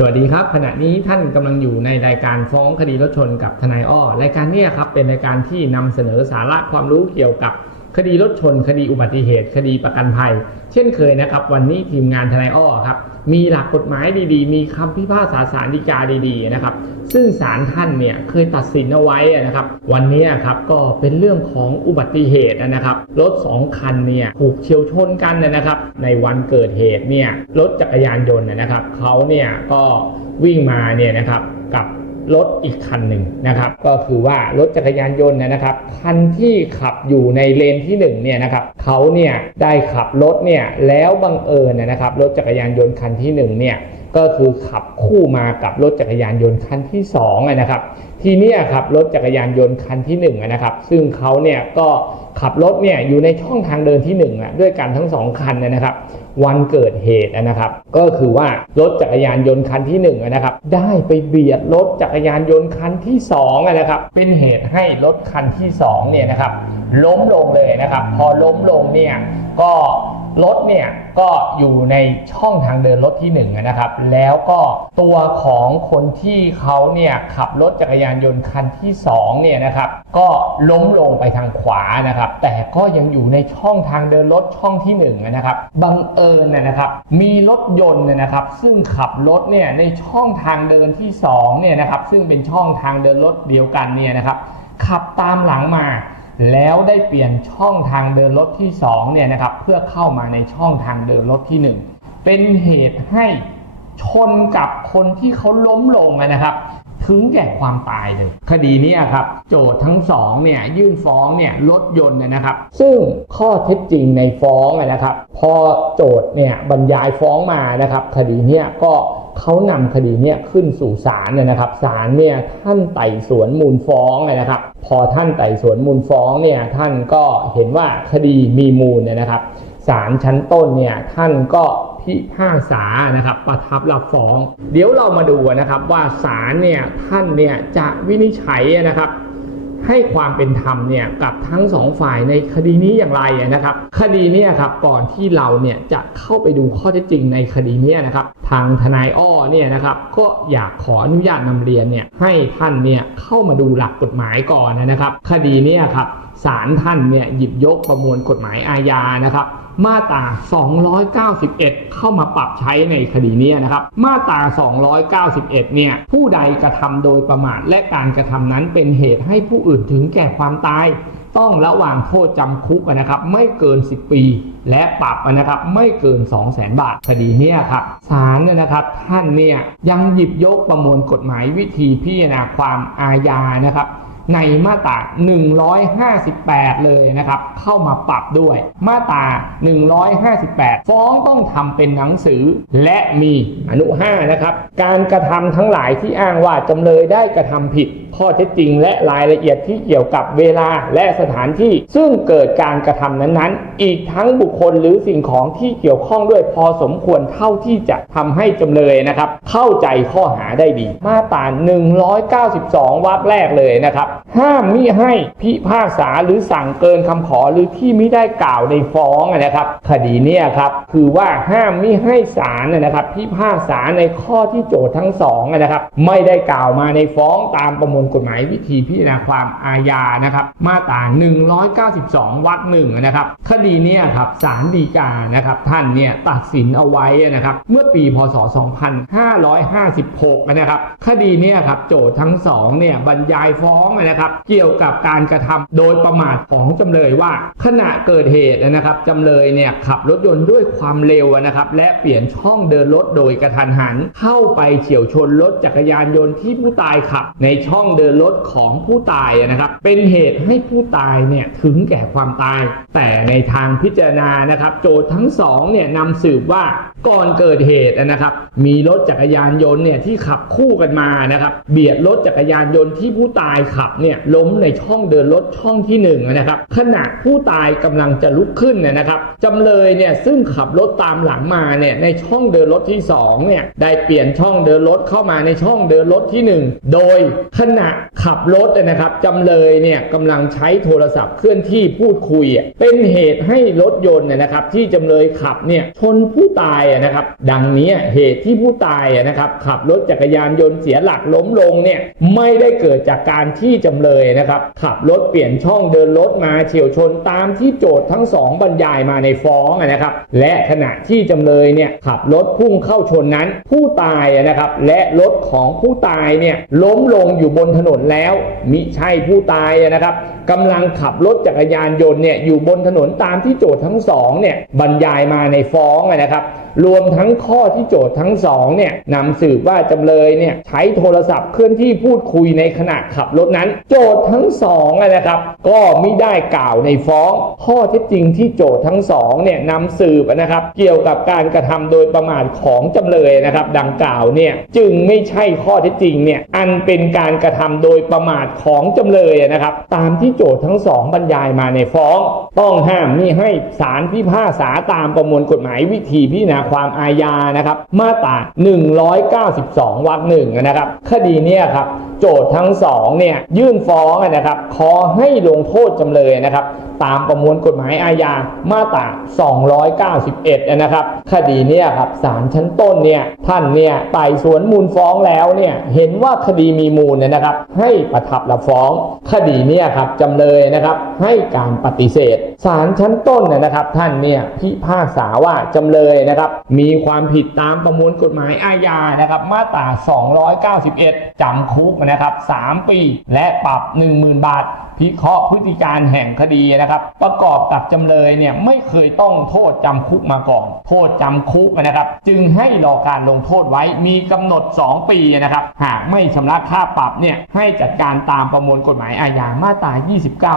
สวัสดีครับ ขณะนี้ท่านกำลังอยู่ในรายการฟ้องคดีรถชนกับทนายอ้อรายการนี้ครับเป็นรายการที่นำเสนอสาระความรู้เกี่ยวกับคดีรถชน คดีอุบัติเหตุ คดีประกันภัย เช่นเคยนะครับ วันนี้ทีมงานทนายอ้อครับ มีหลักกฎหมายดีๆ มีคำพิพากษาศาลฎีกาดีๆนะครับ ซึ่งศาลท่านเนี่ยเคยตัดสินเอาไว้นะครับ วันนี้ครับก็เป็นเรื่องของอุบัติเหตุนะครับ รถสองคันเนี่ยถูกเฉียวชนกันนะครับ ในวันเกิดเหตุเนี่ยรถจักรยานยนต์นะครับเขาเนี่ยก็วิ่งมาเนี่ยนะครับกับ รถอีกคันหนึ่งนะครับ ก็คือว่ารถจักรยานยนต์นะครับคันที่ขับอยู่ในเลนที่หนึ่งเนี่ยนะครับเขาเนี่ยได้ขับรถเนี่ยแล้วบังเอิญนะครับรถจักรยานยนต์คันที่หนึ่งเนี่ยก็คือขับคู่มากับรถจักรยานยนต์คันที่2องนะครับ ทีนี้ครับรถจักรยานยนต์คันที่1นะครับ ซึ่งเขาเนี่ยก็ขับรถเนี่ยอยู่ในช่องทางเดินที่1อะด้วยกันทั้งสองคันนะครับ วันเกิดเหตุนะครับ ก็คือว่ารถจักรยานยนต์คันที่1นะครับ ได้ไปเบียดรถจักรยานยนต์คันที่2อะนะครับ เป็นเหตุให้รถคันที่2เนี่ยนะครับ ล้มลงเลยนะครับ พอล้มลงเนี่ยก็ รถเนี่ยก็อยู่ในช่องทางเดินรถที่1นะนะครับ แล้วก็ตัวของคนที่เขาเนี่ยขับรถจักรยานยนต์คันที่2เนี่ยนะครับก็ล้มลงไปทางขวานะครับ แต่ก็ยังอยู่ในช่องทางเดินรถช่องที่1อะนะครับบังเอิญนะครับมีรถยนต์เนี่ยนะครับ ซึ่งขับรถเนี่ยในช่องทางเดินที่2เนี่ยนะครับซึ่งเป็นช่องทางเดินรถเดียวกันเนี่ยนะครับขับตามหลังมา แล้วได้เปลี่ยนช่องทางเดินรถที่2เนี่ยนะครับเพื่อเข้ามาในช่องทางเดินรถที่ 1 เป็นเหตุให้ชนกับคนที่เขาล้มลงนะครับ ถึงแก่ความตายเลย คดีนี้ครับ โจทย์ทั้งสองเนี่ยยื่นฟ้องเนี่ยรถยนต์นะนะครับ ซึ่งข้อเท็จจริงในฟ้องอะนะครับ พอโจทย์เนี่ยบรรยายฟ้องมานะครับ คดีเนี้ยก็เขานำคดีเนี้ยขึ้นสู่ศาลเนยนะครับศาลเนี่ยท่านไต่สวนมูลฟ้องอะนะครับ พอท่านไต่สวนมูลฟ้องเนี่ยท่านก็เห็นว่าคดีมีมูลเนี่ยนะครับศาลชั้นต้นเนี่ยท่านก็ พิพากษานะครับ ประทับรับฟ้อง เดี๋ยวเรามาดูนะครับว่าศาลเนี่ยท่านเนี่ยจะวินิจฉัยนะครับให้ความเป็นธรรมเนี่ยกับทั้งสองฝ่ายในคดีนี้อย่างไรนะครับ คดีเนี้ครับก่อนที่เราเนี่ยจะเข้าไปดูข้อเท็จจริงในคดีเนี้นะครับ ทางทนายอ้อเนี่ยนะครับ ก็อยากขออนุญาตนำเรียนเนี่ยให้ท่านเนี่ยเข้ามาดูหลักกฎหมายก่อนนะครับ คดีเนี้ครับศาลท่านเนี่ยหยิบยกประมวลกฎหมายอาญานะครับ มาตรา 291 เข้ามาปรับใช้ในคดีนี้นะครับ มาตรา 291 เนี่ย ผู้ใดกระทำโดยประมาทและการกระทำนั้นเป็นเหตุให้ผู้อื่นถึงแก่ความตาย ต้องระหว่างโทษจำคุกนะครับ ไม่เกิน 10 ปี และปรับนะครับไม่เกิน 2 0 0 0 0 0บาทคดีเนี้ครับศาลนะครับท่านเนี่ยยังหยิบยกประมวลกฎหมายวิธีพิจารณาความอาญานะครับ ในมาตรา 158 เลยนะครับ เข้ามาปรับด้วย มาตรา 158 ฟ้องต้องทำเป็นหนังสือและมีอนุ 5 นะครับ การกระทำทั้งหลายที่อ้างว่าจำเลยได้กระทำผิด ข้อเท็จจริงและรายละเอียดที่เกี่ยวกับเวลาและสถานที่ ซึ่งเกิดการกระทำนั้นๆ อีกทั้งบุคคลหรือสิ่งของที่เกี่ยวข้องด้วยพอสมควรเท่าที่จะทำให้จำเลยนะครับ เข้าใจข้อหาได้ดี มาตรา 192 วรรคแรกเลยนะครับห้ามมิให้พิพากษาหรือสั่งเกินคำขอหรือที่ไม่ได้กล่าวในฟ้องนะครับ คดีเนี้ครับคือว่าห้ามมิให้ศาลนะครับ พิพากษาในข้อที่โจทย์ทั้งสองนะครับ ไม่ได้กล่าวมาในฟ้องตามประมวลกฎหมายวิธีพิจารณาความอาญานะครับ มาตรา192วรรคหนึ่งนะครับ คดีเนี้ครับศาลฎีกานะครับ ท่านเนี่ยตัดสินเอาไว้นะครับ เมื่อปีพศ 2556 นะครับ คดีเนี้ครับโจทย์ทั้งสองเนี่ยบรรยายฟ้องนะครับ เกี่ยวกับการกระทำโดยประมาทของจำเลยว่า ขณะเกิดเหตุนะครับจำเลยเนี่ยขับรถยนต์ด้วยความเร็วนะครับและเปลี่ยนช่องเดินรถโดยกระทันหัน เข้าไปเฉียวชนรถจักรยานยนต์ที่ผู้ตายขับ ในช่องเดินรถของผู้ตายนะครับ เป็นเหตุให้ผู้ตายเนี่ยถึงแก่ความตาย แต่ในทางพิจารณานะครับ โจทย์ทั้งสองเนี่ยนำสืบว่าก่อนเกิดเหตุนะครับ มีรถจักรยานยนต์เนี่ยที่ขับคู่กันมานะครับ เบียดรถจักรยานยนต์ที่ผู้ตายขับเนี่ยล้มในช่องเดินรถช่องที่หนึ่งนะครับขณะผู้ตายกำลังจะลุกขึ้นเนยนะครับจำเลยเนี่ยซึ่งขับรถตามหลังมาเนี่ยในช่องเดินรถที่สองเนี่ยได้เปลี่ยนช่องเดินรถเข้ามาในช่องเดินรถที่หนึ่งโดยขณะขับรถนะครับจำเลยเนี่ยกำลังใช้โทรศัพท์เคลื่อนที่พูดคุยเป็นเหตุให้รถยนต์เนยนะครับที่จำเลยขับเนี่ยชนผู้ตายนะครับดังนี้เหตุที่ผู้ตายนะครับขับรถจักรยานยนต์เสียหลักล้มลงเนี่ยไม่ได้เกิดจากการที่จำเลยนะครับขับรถเปลี่ยนช่องเดินรถมาเฉียวชนตามที่โจทย์ทั้งสองบรรยายมาในฟ้องนะครับและขณะที่จำเลยเนี่ยขับรถพุ่งเข้าชนนั้น ผู้ตายนะครับและรถของผู้ตายเนี่ยล้มลงอยู่บนถนนแล้ว มิใช่ผู้ตายนะครับกำลังขับรถจักรยานยนต์เนี่ยอยู่บนถนนตามที่โจทย์ทั้งสองเนี่ยบรรยายมาในฟ้องนะครับรวมทั้งข้อที่โจทย์ทั้งสองเนี่ยนำสืบว่าจำเลยเนี่ยใช้โทรศัพท์เคลื่อนที่พูดคุยในขณะขับรถนั้น โจทย์ทั้งสองนะครับ ก็ไม่ได้กล่าวในฟ้อง ข้อเท็จจริงที่โจทย์ทั้งสองเนี่ยนำสืบนะครับ เกี่ยวกับการกระทำโดยประมาทของจำเลยนะครับ ดังกล่าวเนี่ยจึงไม่ใช่ข้อเท็จจริงเนี่ยอันเป็นการกระทำโดยประมาทของจำเลยนะครับ ตามที่โจทย์ทั้งสองบรรยายมาในฟ้อง ต้องห้ามมิให้ศาลพิพากษาตามประมวลกฎหมายวิธีพิจารณาความอาญานะครับมาตรา192วรรคหนึ่งนะครับคดีเนี้ยครับโจทย์ทั้งสองเนี่ยยื่นฟ้องนะครับขอให้ลงโทษจำเลยนะครับตามประมวลกฎหมายอาญามาตรา291 นะครับ คดีเนี้ยครับศาลชั้นต้นเนี่ยท่านเนี่ยไต่สวนมูลฟ้องแล้วเนี่ยเห็นว่าคดีมีมูลเนี่ยนะครับ ให้ประทับรับฟ้อง คดีเนี้ยครับจำเลยนะครับให้การปฏิเสธศาลชั้นต้นเนี่ยนะครับ ท่านเนี่ยพิพากษาว่าจำเลยนะครับนะครับมีความผิดตามประมวลกฎหมายอาญานะครับมาตรา 291จำคุกนะครับ 3 ปี และปรับ 10,000 บาท พิเคราะห์พฤติการแห่งคดีนะครับ ประกอบกับจำเลยเนี่ยไม่เคยต้องโทษจำคุกมาก่อน โทษจำคุกนะครับ จึงให้รอการลงโทษไว้มีกำหนด 2 ปีนะครับ หากไม่ชำระค่าปรับเนี่ยให้จัดการตามประมวลกฎหมายอาญามาตรา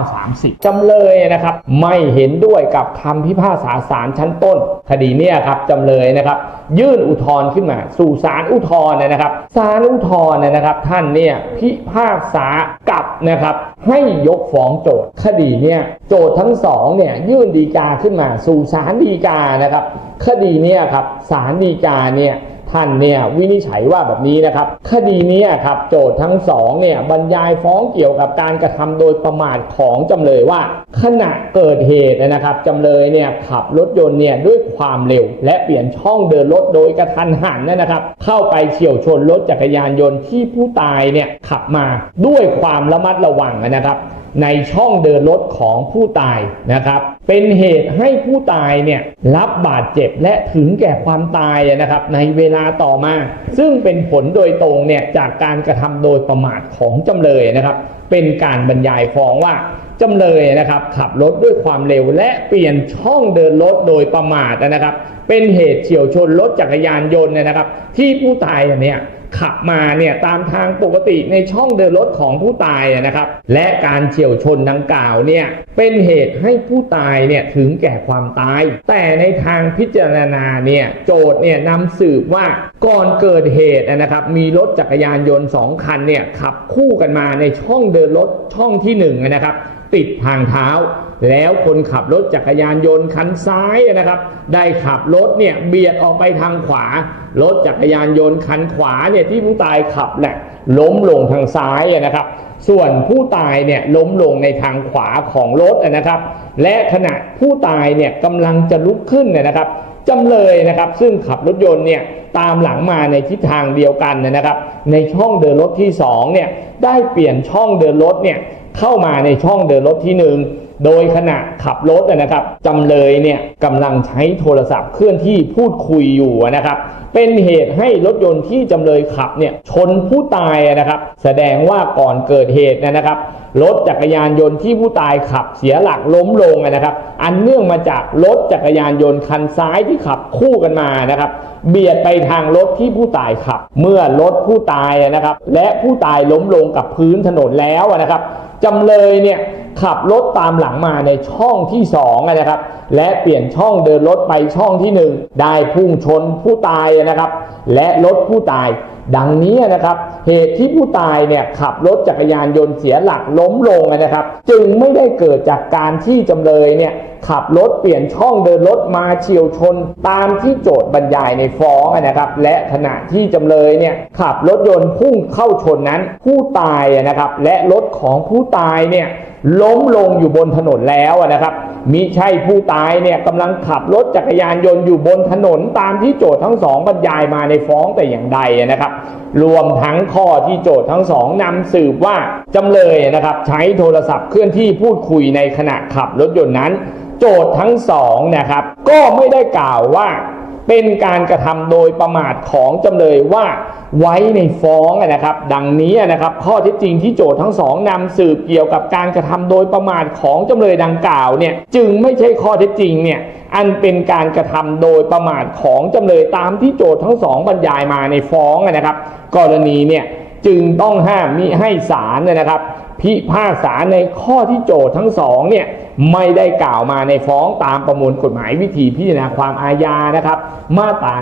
29-30 จำเลยนะครับ ไม่เห็นด้วยกับคำพิพากษาศาลชั้นต้น คดีเนี่ยครับจำเลยนะครับ ยื่นอุทธรณ์ขึ้นมา สู่ศาลอุทธรณ์นะครับศาลอุทธรณ์นะครับ ท่านเนี่ยพิพากษากลับนะครับให้ยกฟ้องโจทย์คดีเนี่ยโจทย์ทั้งสองเนี่ยยื่นดีกาขึ้นมาสู่ศาลฎีกานะครับ คดีเนี่ยครับศาลฎีกาเนี่ยท่านเนี่ยวินิจฉัยว่าแบบนี้นะครับ คดีเนี้ครับโจทย์ทั้งสองเนี่ยบรรยายฟ้องเกี่ยวกับการกระทำโดยประมาทของจำเลยว่า ขณะเกิดเหตุนะครับจำเลยเนี่ยขับรถยนต์เนี่ยด้วยความเร็ว และเปลี่ยนช่องเดินรถโดยกระทันหันนะครับ เข้าไปเฉี่ยวชนรถจักรยานยนต์ที่ผู้ตายเนี่ยขับมาด้วยความระมัดระวังนะครับ ในช่องเดินรถของผู้ตายนะครับ เป็นเหตุให้ผู้ตายเนี่ยรับบาดเจ็บและถึงแก่ความตายนะครับ ในเวลาต่อมา ซึ่งเป็นผลโดยตรงเนี่ยจากการกระทำโดยประมาทของจำเลยนะครับ เป็นการบรรยายฟ้องว่าจำเลยนะครับขับรถด้วยความเร็วและเปลี่ยนช่องเดินรถโดยประมาทนะครับ เป็นเหตุเฉี่ยวชนรถจักรยานยนต์นะครับ ที่ผู้ตายเนี่ยขับมาเนี่ยตามทางปกติในช่องเดินรถของผู้ตายนะครับ และการเฉี่ยวชนดังกล่าวเนี่ยเป็นเหตุให้ผู้ตายเนี่ยถึงแก่ความตาย แต่ในทางพิจารณาเนี่ยโจทย์เนี่ยนำสืบว่าก่อนเกิดเหตุนะครับ มีรถจักรยานยนต์สองคันเนี่ยขับคู่กันมาในช่องเดินรถช่องที่หนึ่งนะครับติดทางเท้า แล้วคนขับรถจักรยานยนต์คันซ้ายนะครับ ได้ขับรถเนี่ยเบียดออกไปทางขวา รถจักรยานยนต์คันขวาเนี่ยที่ผู้ตายขับแหละล้มลงทางซ้ายนะครับ ส่วนผู้ตายเนี่ยล้มลงในทางขวาของรถนะครับ และขณะผู้ตายเนี่ยกำลังจะลุกขึ้นเนยนะครับจำเลยนะครับซึ่งขับรถยนต์เนี่ยตามหลังมาในทิศทางเดียวกันนะครับ ในช่องเดินรถที่สองเนี่ยได้เปลี่ยนช่องเดินรถเนี่ยเข้ามาในช่องเดินรถที่หนึ่ง โดยขณะขับรถนะครับจำเลยเนี่ยกำลังใช้โทรศัพท์เคลื่อนที่พูดคุยอยู่นะครับ เป็นเหตุให้รถยนต์ที่จำเลยขับเนี่ยชนผู้ตายนะครับ แสดงว่าก่อนเกิดเหตุนะครับรถจักรยานยนต์ที่ผู้ตายขับเสียหลักล้มลงนะครับ อันเนื่องมาจากรถจักรยานยนต์คันซ้ายที่ขับคู่กันมานะครับเบียดไปทางรถที่ผู้ตายขับ เมื่อรถผู้ตายนะครับ และผู้ตายล้มลงกับพื้นถนนแล้วนะครับจำเลยเนี่ย ขับรถตามหลังมาในช่องที่สองนะครับ และเปลี่ยนช่องเดินรถไปช่องที่หนึ่งได้พุ่งชนผู้ตายนะครับ และรถผู้ตาย ดังนี้นะครับ เหตุที่ผู้ตายเนี่ยขับรถจักรยานยนต์เสียหลักล้มลงนะครับ จึงไม่ได้เกิดจากการที่จำเลยเนี่ย ขับรถเปลี่ยนช่องเดินรถมาเฉียวชน ตามที่โจทย์บรรยายในฟ้องนะครับ และขณะที่จำเลยเนี่ยขับรถยนต์พุ่งเข้าชนนั้น ผู้ตายนะครับและรถของผู้ตายเนี่ยล้มลงอยู่บนถนนแล้วนะครับมิใช่ผู้ตายเนี่ยกำลังขับรถจักรยานยนต์อยู่บนถนนตามที่โจทย์ทั้งสองบรรยายมาในฟ้องแต่อย่างใดนะครับ รวมทั้งข้อที่โจทย์ทั้งสองนำสืบว่าจำเลยนะครับ ใช้โทรศัพท์เคลื่อนที่พูดคุยในขณะขับรถยนต์นั้น โจทย์ทั้งสองนะครับ ก็ไม่ได้กล่าวว่าเป็นการกระทำโดยประมาทของจำเลยว่าไว้ในฟ้องนะครับ ดังนี้นะครับ ข้อเท็จจริงที่โจทย์ทั้งสองนำสืบเกี่ยวกับการกระทำโดยประมาทของจำเลยดังกล่าวเนี่ยจึงไม่ใช่ข้อเท็จจริงเนี่ยอันเป็นการกระทำโดยประมาทของจำเลยตามที่โจทย์ทั้งสองบรรยายมาในฟ้องนะครับ กรณีเนี่ย จึงต้องห้ามมิให้ศาลเนะครับ พิพากษาในข้อที่โจทย์ทั้งสองเนี่ยไม่ได้กล่าวมาในฟ้องตามประมวลกฎหมายวิธีพิจารณาความอาญานะครับ มาตรา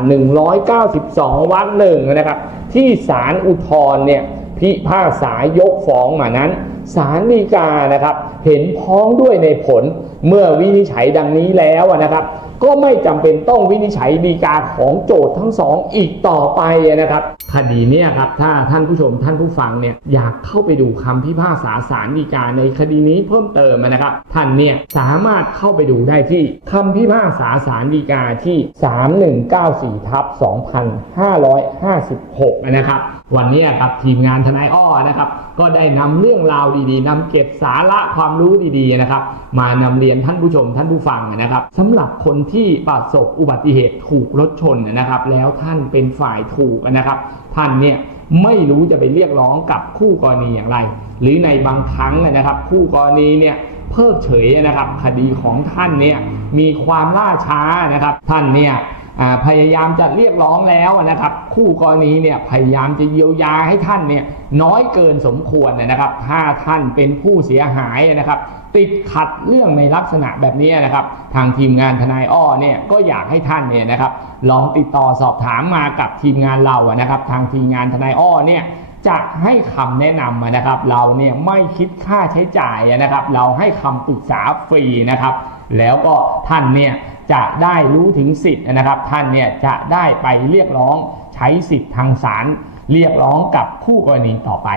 192 วรรคหนึ่งนะครับ ที่ศาลอุทธรณ์เนี่ยพิพากษายกฟ้องมานั้นศาลฎีกานะครับ เห็นพ้องด้วยในผลเมื่อวินิจฉัยดังนี้แล้วนะครับ ก็ไม่จำเป็นต้องวินิจฉัยฎีกาของโจทย์ทั้งสองอีกต่อไปนะครับคดีเนี้ครับถ้าท่านผู้ชมท่านผู้ฟังเนี่ยอยากเข้าไปดูคำพิพากษาศาลฎีกาในคดีนี้เพิ่มเติมนะครับ ท่านเนี่ยสามารถเข้าไปดูได้ที่คำพิพากษาศาลฎีกาที่ 3194ทับ2556 นะครับวันนี้ครับทีมงานทนายอ้อนะครับก็ได้นำเรื่องราวดีๆนำเก็บสาระความรู้ดีๆนะครับมานำเรียนท่านผู้ชมท่านผู้ฟังนะครับสำหรับคนที่ประสบอุบัติเหตุถูกรถชนนะครับ แล้วท่านเป็นฝ่ายถูกนะครับ ท่านเนี่ยไม่รู้จะไปเรียกร้องกับคู่กรณีอย่างไร หรือในบางครั้งนะครับ คู่กรณีเนี่ยเพิกเฉยนะครับ คดีของท่านเนี่ยมีความล่าช้านะครับ ท่านเนี่ย พยายามจะเรียกร้องแล้วนะครับ คู่กรณีเนี่ยพยายามจะเยียวยาให้ท่านเนี่ยน้อยเกินสมควรนะครับ ถ้าท่านเป็นผู้เสียหายนะครับ ติดขัดเรื่องในลักษณะแบบนี้นะครับ ทางทีมงานทนายอ้อเนี่ยก็อยากให้ท่านเนี่ยนะครับ ลองติดต่อสอบถามมากับทีมงานเราอะนะครับ ทางทีมงานทนายอ้อเนี่ยจะให้คำแนะนำนะครับ เราเนี่ยไม่คิดค่าใช้จ่ายนะครับ เราให้คำปรึกษาฟรีนะครับ แล้วก็ท่านเนี่ย จะได้รู้ถึงสิทธิ์นะครับ ท่านเนี่ยจะได้ไปเรียกร้องใช้สิทธิ์ทางศาลเรียกร้องกับคู่กรณีต่อไป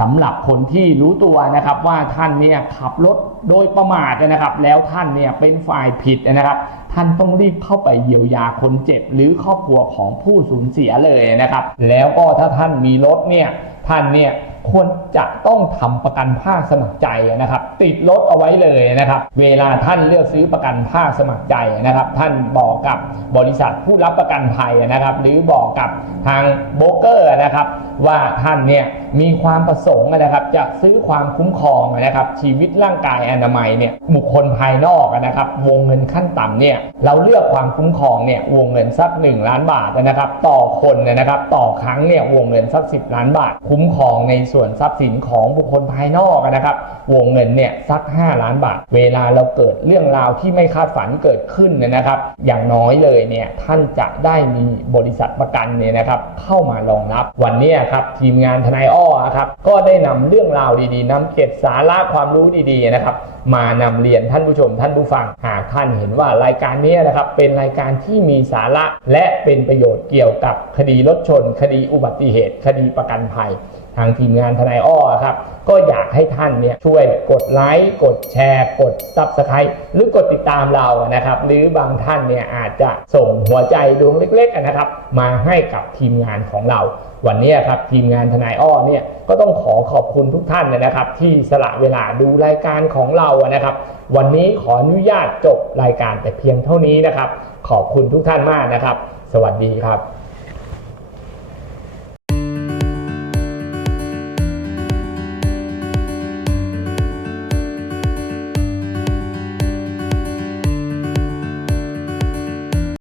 สำหรับคนที่รู้ตัวนะครับว่าท่านเนี่ยขับรถโดยประมาทนะครับ แล้วท่านเนี่ยเป็นฝ่ายผิดนะครับ ท่านต้องรีบเข้าไปเยียวยาคนเจ็บ หรือครอบครัวของผู้สูญเสียเลยนะครับ แล้วก็ถ้าท่านมีรถเนี่ยท่านเนี่ย ควรจะต้องทำประกันภาคสมัครใจนะครับ ติดรถเอาไว้เลยนะครับ เวลาท่านเลือกซื้อประกันภาคสมัครใจนะครับ ท่านบอกกับบริษัทผู้รับประกันภัยนะครับ หรือบอกกับทางโบรกเกอร์นะครับ ว่าท่านเนี่ยมีความประสงค์นะครับจะซื้อความคุ้มครองนะครับ ชีวิตร่างกายอนามัยเนี่ยบุคคลภายนอกนะครับ วงเงินขั้นต่ำเนี่ยเราเลือกความคุ้มครองเนี่ยวงเงินสัก 1 ล้านบาทนะครับ ต่อคนนะครับ ต่อครั้งเนี่ยวงเงินสัก 10 ล้านบาท คุ้มครองในส่วนทรัพย์สินของบุคคลภายนอกนะครับ วงเงินเนี่ยสัก 5 ล้านบาท เวลาเราเกิดเรื่องราวที่ไม่คาดฝันเกิดขึ้นนะครับ อย่างน้อยเลยเนี่ยท่านจะได้มีบริษัทประกันเนี่ยนะครับ เข้ามารองรับวันนี้ครับทีมงานทนายอ้อครับก็ได้นำเรื่องราวดีๆนำเก็บสาระความรู้ดีๆนะครับ มานำเรียนท่านผู้ชมท่านผู้ฟังหากท่านเห็นว่ารายการนี้นะครับเป็นรายการที่มีสาระและเป็นประโยชน์เกี่ยวกับคดีรถชน คดีอุบัติเหตุ คดีประกันภัย ทางทีมงานทนายอ้อครับ ก็อยากให้ท่านเนี่ยช่วยกดไลค์กดแชร์ กด Subscribe หรือกดติดตามเรานะครับ หรือบางท่านเนี่ยอาจจะส่งหัวใจดวงเล็กๆนะครับ มาให้กับทีมงานของเรา วันนี้ครับทีมงานทนายอ้อเนี่ยก็ต้องขอขอบคุณทุกท่านนะครับ ที่สละเวลาดูรายการของเรานะครับ วันนี้ขออนุญาตจบรายการแต่เพียงเท่านี้นะครับ ขอบคุณทุกท่านมากนะครับ สวัสดีครับ